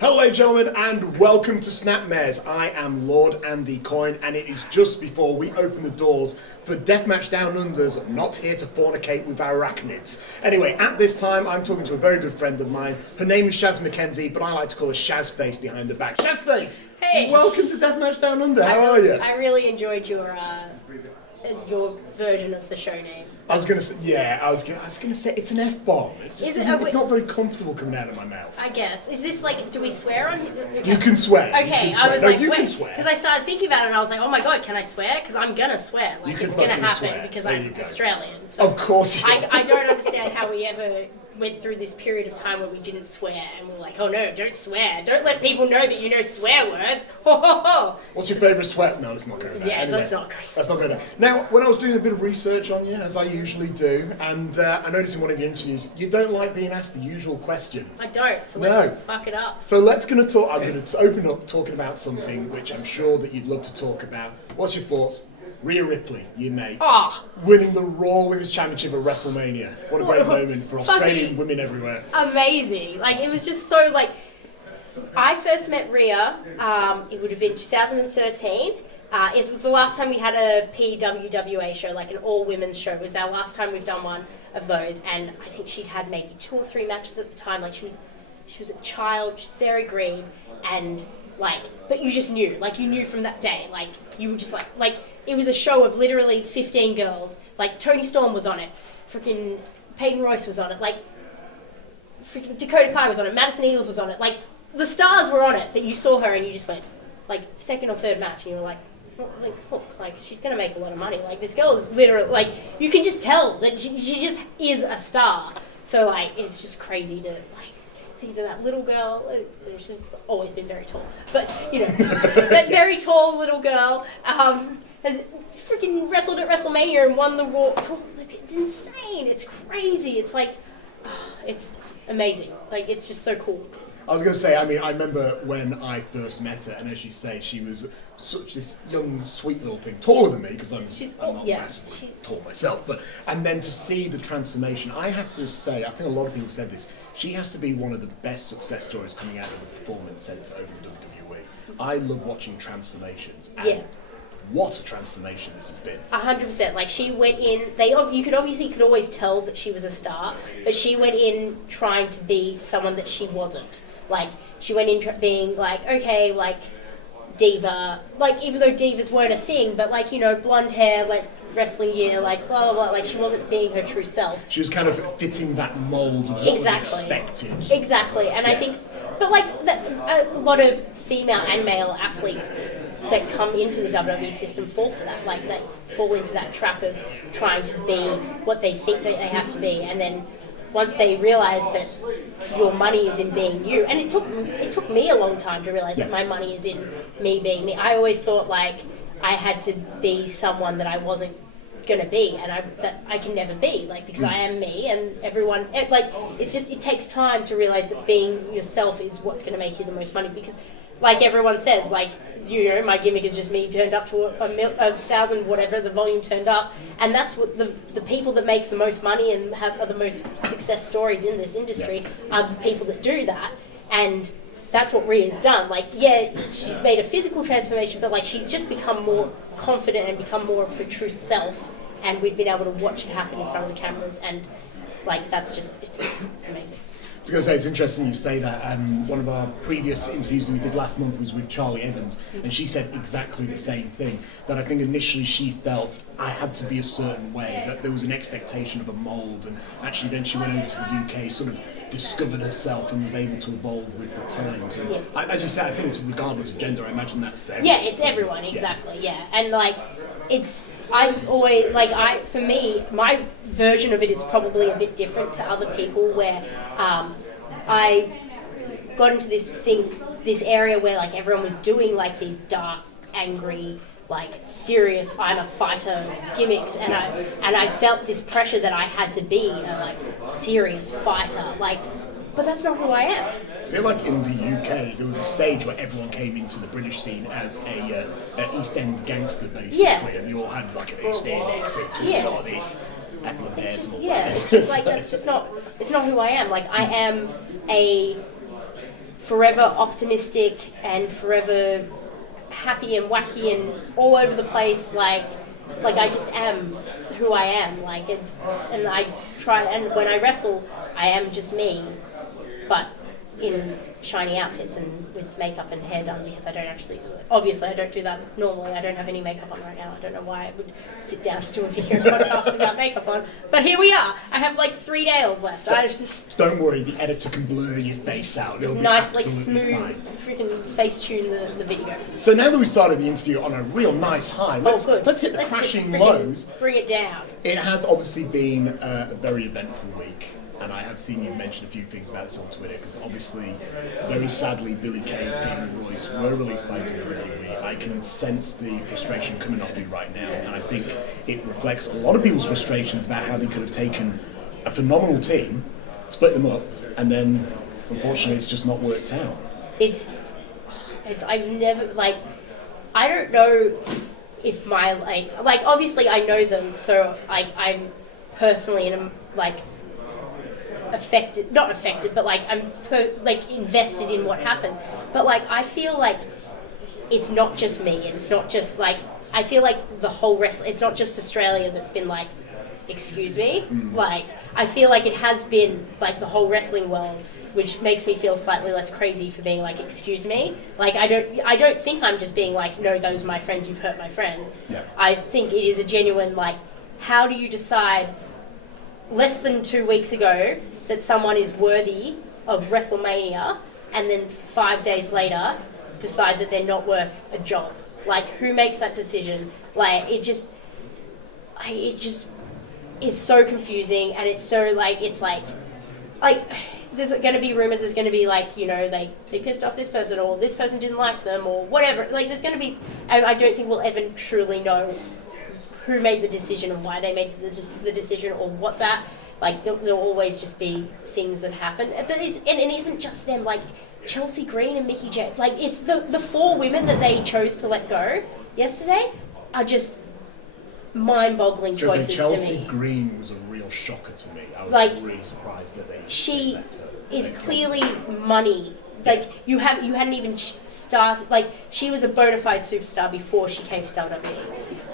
Hello ladies and gentlemen and welcome to Snapmares. I am Lord Andy Coyne and it is just before we open the doors for Deathmatch Down Under's Not Here to Fornicate with Arachnids. Anyway, at this time I'm talking to a very good friend of mine. Her name is Shazza McKenzie, but I like to call her SHAZ FACE behind the back. SHAZ FACE! Hey! Welcome to Deathmatch Down Under, how are you? I really enjoyed your version of the show name. I was gonna say it's an F-bomb. It's not very comfortable coming out of my mouth. I guess. Is this like, do we swear on? Okay. You can swear. Okay, you can swear. I was you like, can swear. because I started thinking about it and I was like, oh my god, can I swear? Because I'm gonna swear. Like, it's gonna happen swear. because there I'm Australian. So of course you are. I don't understand how we ever went through this period of time where we didn't swear and we're like, oh no, don't swear. Don't let people know that you know swear words. Ho ho ho. What's your favourite swear? No, let's not go there. Yeah, anyway, let's not go there. Let's not go there. Now, when I was doing a bit of research on you, as I usually do, and I noticed in one of your interviews, you don't like being asked the usual questions. I don't, so let's fuck it up. So I'm going to open up talking about something which I'm sure that you'd love to talk about. What's your thoughts? Rhea Ripley, your mate, winning the Raw Women's Championship at WrestleMania. What a great moment for Australian women everywhere. Amazing. Like, it was just so, like, I first met Rhea, it would have been 2013. It was the last time we had a PWWA show, like an all-women's show. It was our last time we've done one of those, and I think she'd had maybe 2 or 3 matches at the time. Like, she was a child, she's very green, and, like, but you just knew. Like, you knew from that day. Like, you were just like, it was a show of literally 15 girls. Like, Toni Storm was on it. Freaking Peyton Royce was on it. Like, freaking Dakota Kai was on it. Madison Eagles was on it. Like, the stars were on it that you saw her and you just went, like, second or third match, and you were like, look, like, she's going to make a lot of money. Like, this girl is literally, like, you can just tell that she just is a star. So, like, it's just crazy to, like, think that little girl, she's always been very tall, but, you know, that very tall little girl has freaking wrestled at WrestleMania and won the Raw. It's insane. It's crazy. It's like, it's amazing. Like, it's just so cool. I was going to say, I mean, I remember when I first met her, and as you say, she was such this young, sweet little thing, taller than me, because I'm not massively tall myself, and then to see the transformation, I have to say, I think a lot of people have said this, she has to be one of the best success stories coming out of the Performance Centre over in WWE. I love watching transformations, and what a transformation this has been. 100%. Like, she went in, you could always tell that she was a star, but she went in trying to be someone that she wasn't. Like, she went in being like, okay, like, diva, like, even though divas weren't a thing, but, like, you know, blonde hair, like, wrestling gear, like, blah, blah, blah, like, she wasn't being her true self. She was kind of fitting that mould of what was expected. Exactly, and I think, but, like, a lot of female and male athletes that come into the WWE system fall for that, like, they fall into that trap of trying to be what they think that they have to be, and then once they realise that your money is in being you, and it took me a long time to realise that my money is in me being me. I always thought, like, I had to be someone that I wasn't gonna be, and that I can never be, like, because I am me, and everyone, like, it takes time to realise that being yourself is what's gonna make you the most money, because, like everyone says, like, you know, my gimmick is just me turned up to a 1,000, whatever, the volume turned up, and that's what the people that make the most money and are the most success stories in this industry are the people that do that, and that's what Rhea's done. Like, yeah, she's made a physical transformation, but, like, she's just become more confident and become more of her true self, and we've been able to watch it happen in front of the cameras, and, like, that's just, it's amazing. I was going to say, it's interesting you say that. One of our previous interviews that we did last month was with Charlie Evans, and she said exactly the same thing, that I think initially she felt I had to be a certain way, that there was an expectation of a mould, and actually then she went over to the UK, sort of discovered herself and was able to evolve with the times. And as you said, I think it's regardless of gender, I imagine that's for everyone. Yeah, it's everyone, exactly, and, like, I've always, like, for me, my version of it is probably a bit different to other people, where I got into this area where, like, everyone was doing, like, these dark, angry, like, serious, I'm a fighter gimmicks, and I felt this pressure that I had to be a, like, serious fighter, like, but that's not who I am. I feel like in the UK there was a stage where everyone came into the British scene as a East End gangster, basically, and they all had, like, an East End accent, a lot of this. It's just like, it's not who I am. Like, I am a forever optimistic and forever happy and wacky and all over the place. Like I just am who I am. Like and I try, and when I wrestle, I am just me, but in shiny outfits and with makeup and hair done, because I don't actually, obviously I don't do that normally. I don't have any makeup on right now. I don't know why I would sit down to do a video podcast without makeup on, but here we are. I have like 3 nails left. Don't worry, the editor can blur your face out. Just nice, like smooth, freaking face tune the video. So now that we started the interview on a real nice high, let's hit the crashing lows. Bring it down. It has obviously been a very eventful week. And I have seen you mention a few things about this on Twitter, because obviously, very sadly, Billie Kay and Peyton Royce were released by WWE. I can sense the frustration coming off you right now, and I think it reflects a lot of people's frustrations about how they could have taken a phenomenal team, split them up, and then, unfortunately, it's just not worked out. I've never, I don't know if my, obviously I know them, so, I'm personally not affected, but I'm invested in what happened. But I feel like it's not just me. It's not just I feel like the whole it's not just Australia that's been excuse me. I feel like it has been the whole wrestling world, which makes me feel slightly less crazy for being excuse me. I don't think I'm just being no, those are my friends, you've hurt my friends. Yeah. I think it is a genuine how do you decide less than 2 weeks ago that someone is worthy of WrestleMania, and then 5 days later decide that they're not worth a job? Who makes that decision? It just is so confusing, and it's so there's going to be rumors. There's going to be they pissed off this person, or this person didn't like them, or whatever. There's going to be. I don't think we'll ever truly know who made the decision and why they made the decision, or what that. There'll always just be things that happen, but it isn't just them. Chelsea Green and Mickie James, it's the 4 women that they chose to let go yesterday are just mind-boggling choices to me. Chelsea Green was a real shocker to me. I was really surprised that they let her. Is clearly money. You hadn't even started. She was a bona fide superstar before she came to WWE,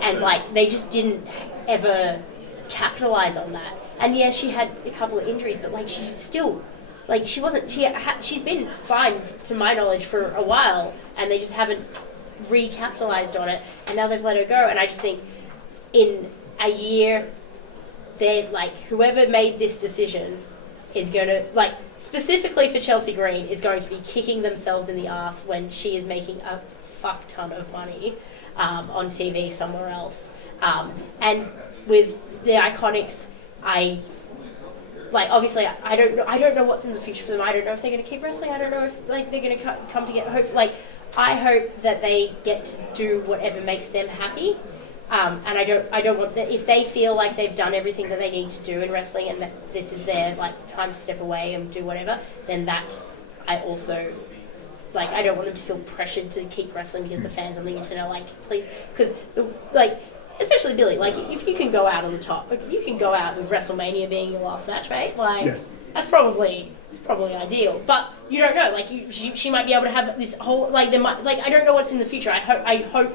and they just didn't ever capitalize on that. And yeah, she had a couple of injuries, but she's still, she wasn't. She's been fine to my knowledge for a while, and they just haven't recapitalized on it. And now they've let her go. And I just think, in a year, they're whoever made this decision is going to specifically for Chelsea Green is going to be kicking themselves in the ass when she is making a fuck ton of money on TV somewhere else. And with the Iconics, obviously I don't know what's in the future for them. I don't know if they're going to keep wrestling. I don't know if they're going to come together. I hope that they get to do whatever makes them happy. And I don't want that if they feel like they've done everything that they need to do in wrestling, and that this is their time to step away and do whatever. Then that I also I don't want them to feel pressured to keep wrestling because the fans are needing to know please, because especially Billie, if you can go out on the top, you can go out with WrestleMania being your last match, right? That's probably ideal. But you don't know. She might be able to have this whole there might I don't know what's in the future. I hope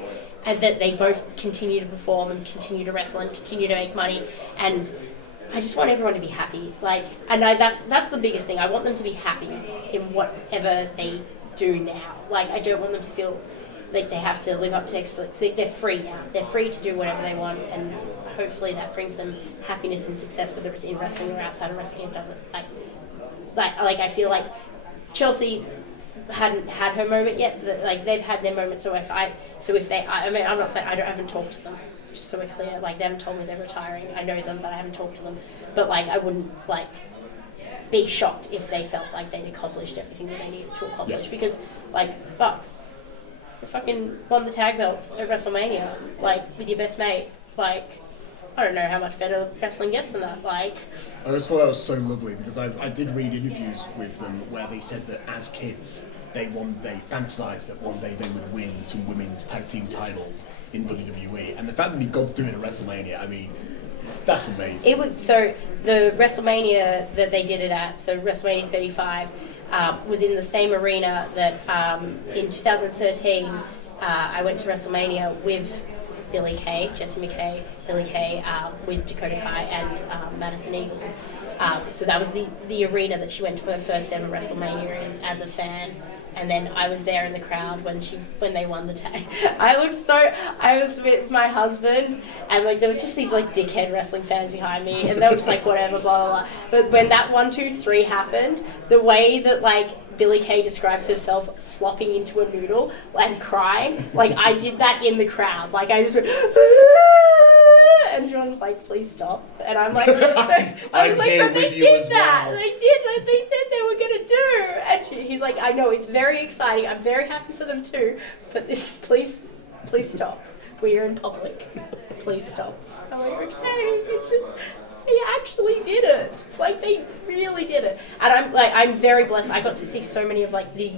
and that they both continue to perform and continue to wrestle and continue to make money. And I just want everyone to be happy. That's the biggest thing. I want them to be happy in whatever they do now. I don't want them to feel they have to live up to they're free now. They're free to do whatever they want, and hopefully that brings them happiness and success, whether it's in wrestling or outside of wrestling. It doesn't I feel like Chelsea hadn't had her moment yet, but they've had their moment. So if they I'm not saying I haven't talked to them, just so we're clear. They haven't told me they're retiring. I know them, but I haven't talked to them. But I wouldn't be shocked if they felt like they'd accomplished everything that they needed to accomplish, because fuck. You fucking won the tag belts at WrestleMania, with your best mate. I don't know how much better wrestling gets than that. I just thought that was so lovely, because I did read interviews with them where they said that as kids, they fantasized that one day they would win some women's tag team titles in WWE, and the fact that they got to do it at WrestleMania, that's amazing. It was so the WrestleMania that they did it at, so WrestleMania 35. was in the same arena that in 2013 I went to WrestleMania with Billie Kay, Jessie McKay, Billie Kay, with Dakota Kai and Madison Eagles. So that was the arena that she went to her first ever WrestleMania in as a fan. And then I was there in the crowd when they won the tag. I was with my husband, and like there was just these like dickhead wrestling fans behind me, and they were just like whatever, blah blah blah. But when that 1, 2, 3 happened, the way that like Billie Kay describes herself flopping into a noodle and crying, like I did that in the crowd. Like I just went, and John's like, please stop. And I'm like, I was like, but they did that. Well. They did what they said they were going to do. And he's like, I know, it's very exciting. I'm very happy for them too. But this, please stop. We are in public. Please stop. I'm like, okay, it's just, they actually did it. Like, they really did it. And I'm very blessed. I got to see so many of like the,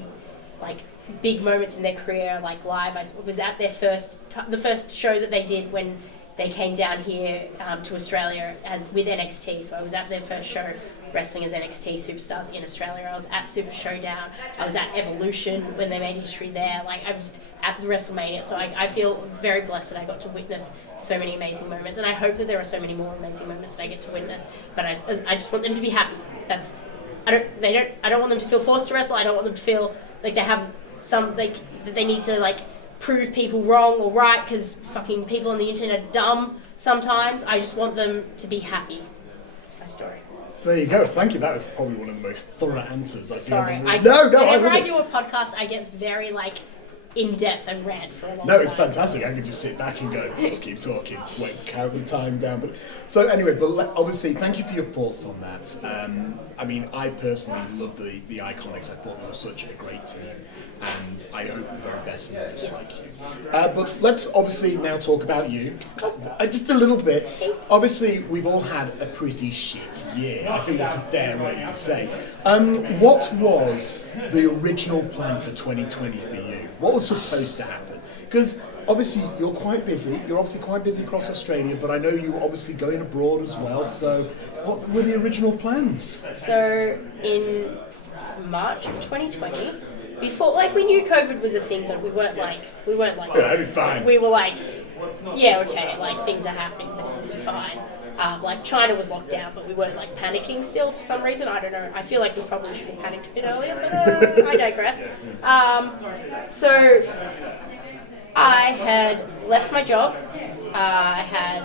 like, big moments in their career, like live. I was at their the first show that they did when they came down here to Australia with NXT. So I was at their first show wrestling as NXT Superstars in Australia. I was at Super Showdown. I was at Evolution when they made history there. Like I was at the WrestleMania. So I feel very blessed that I got to witness so many amazing moments. And I hope that there are so many more amazing moments that I get to witness. But I just want them to be happy. I don't want them to feel forced to wrestle. I don't want them to feel like they have that they need to like prove people wrong or right because fucking people on the internet are dumb sometimes. I just want them to be happy. That's my story. There you go. Thank you. That was probably one of the most thorough answers I've Sorry. Whenever I do a podcast, I get very like in-depth and rant for a long time. No, it's fantastic. I can just sit back and go, just keep talking, wait, count the time down. But so anyway, but obviously, thank you for your thoughts on that. I mean, I personally love the Iconics. I thought they were such a great team, and I hope the very best for them, just like you. But let's obviously now talk about you. Just a little bit. Obviously, we've all had a pretty shit year. I think that's a fair way to say. What was the original plan for 2020 for you? What was supposed to happen? Because obviously you're quite busy. You're obviously quite busy across Australia, but I know you're obviously going abroad as well. So what were the original plans? So in March of 2020, before, like, we knew COVID was a thing, but we weren't like yeah, it'll be fine. We were like, yeah, okay, like things are happening, but it'll be fine. Like China was locked down, but we weren't like panicking still for some reason. I don't know. I feel like we probably should have panicked a bit earlier, but I digress. So I had left my job. I had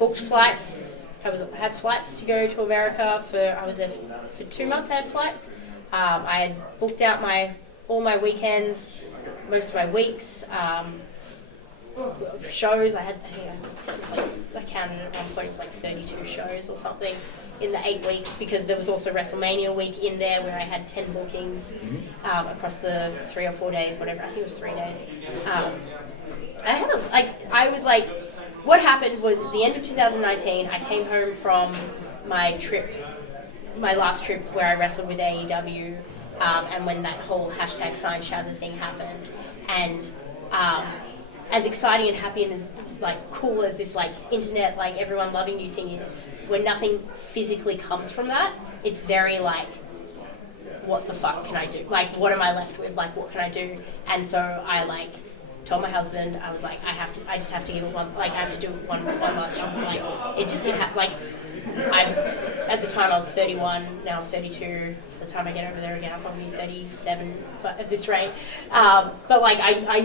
booked flights. I had flights to go to America I was there for 2 months. I had flights. I had booked out all my weekends, most of my weeks. Shows, I counted at one point, it was like 32 shows or something in the 8 weeks, because there was also WrestleMania week in there where I had 10 bookings across the 3 or 4 days, whatever. I think it was 3 days. What happened was at the end of 2019, I came home from my last trip where I wrestled with AEW, and when that whole hashtag sign Shazza thing happened, and as exciting and happy and as like cool as this like internet, like everyone loving you thing is, when nothing physically comes from that, it's very like, what the fuck can I do? Like, what am I left with? Like, what can I do? And so I like told my husband, I was like, I just have to give it one, like I have to do one last shot. Like at the time I was 31, now I'm 32. By the time I get over there again, I'll probably be 37, but at this rate. But like I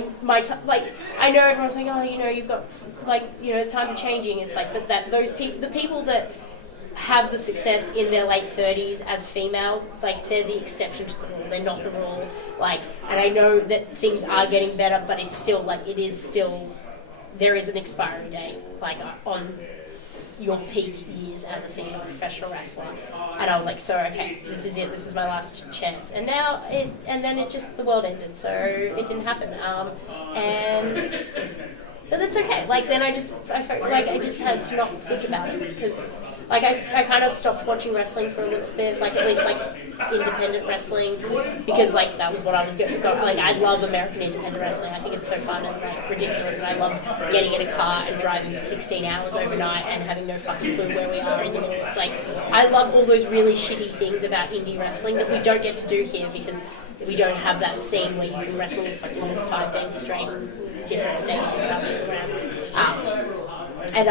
know everyone's like, oh, you know, you've got like, you know, times are changing. It's like, but that the people that have the success in their late 30s as females, like they're the exception to the rule. They're not the rule. Like, and I know that things are getting better, but it's still like there is an expiry date, like on your peak years as a female professional wrestler. And I was like, so okay, this is it, this is my last chance. And now the world ended, so it didn't happen. But that's okay. Like then I just had to not think about it, because Like, I kind of stopped watching wrestling for a little bit, like, at least, like, independent wrestling, because, like, that was what I was going. Like, I love American independent wrestling. I think it's so fun and, like, ridiculous, and I love getting in a car and driving for 16 hours overnight and having no fucking clue where we are in the middle. Like, I love all those really shitty things about indie wrestling that we don't get to do here because we don't have that scene where you can wrestle for 5 days straight in different states and traveling around. And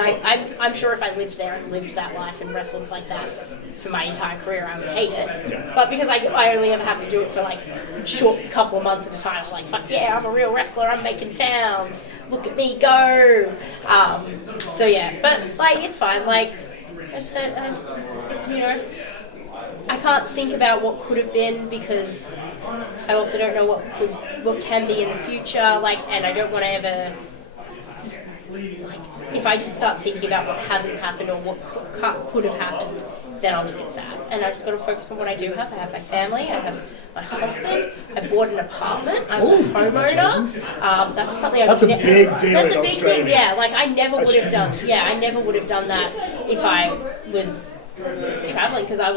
I'm sure if I lived there and lived that life and wrestled like that for my entire career, I would hate it. Yeah. But because I only ever have to do it for like a short couple of months at a time, I'm like, fuck yeah, I'm a real wrestler, I'm making towns, look at me go. So yeah, but like, it's fine. Like, I just don't, you know, I can't think about what could have been because I also don't know what can be in the future. Like, and I don't want to ever, like, if I just start thinking about what hasn't happened or what could have happened, then I'll just get sad. And I just got to focus on what I do have. I have my family, I have my husband, I bought an apartment, I'm a homeowner. That's something That's a big deal That's in a big Australia. thing, yeah. Like, I never would have done, I never would have done that if I was traveling, because I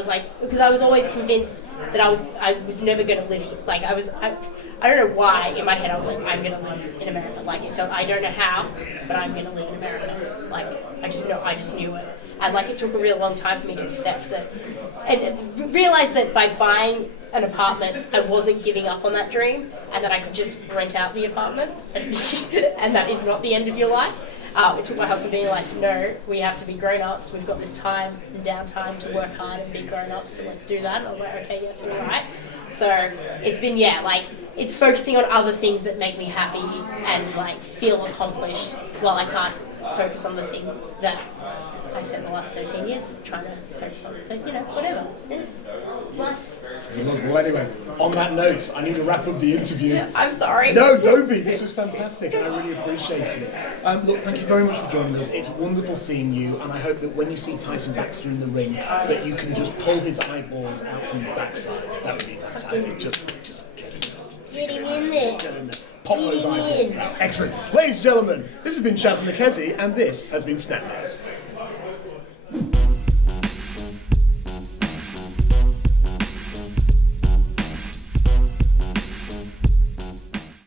was always convinced that I was never going to live here. Like, I don't know why in my head I was like, I'm going to live in America. Like, I don't know how, but I'm going to live in America. Like, I just knew it. And like, it took a real long time for me to accept that and realize that by buying an apartment, I wasn't giving up on that dream, and that I could just rent out the apartment, and that is not the end of your life. It took my husband being like, no, we have to be grown-ups, we've got this time and downtime to work hard and be grown-ups, so let's do that. And I was like, okay, yes, you're right. So it's been, like, it's focusing on other things that make me happy and, like, feel accomplished while I can't focus on the thing that I spent the last 13 years trying to focus on. But, whatever. Yeah. Life. Well, anyway, on that note, I need to wrap up the interview. I'm sorry. No, don't be. This was fantastic, and I really appreciate it. Look, thank you very much for joining us. It's wonderful seeing you, and I hope that when you see Tyson Baxter in the ring, that you can just pull his eyeballs out from his backside. That would be fantastic. Just get him in there. Get in there. Pop those eyeballs out. Excellent. Ladies and gentlemen, this has been Shazza McKenzie, and this has been SnapNets.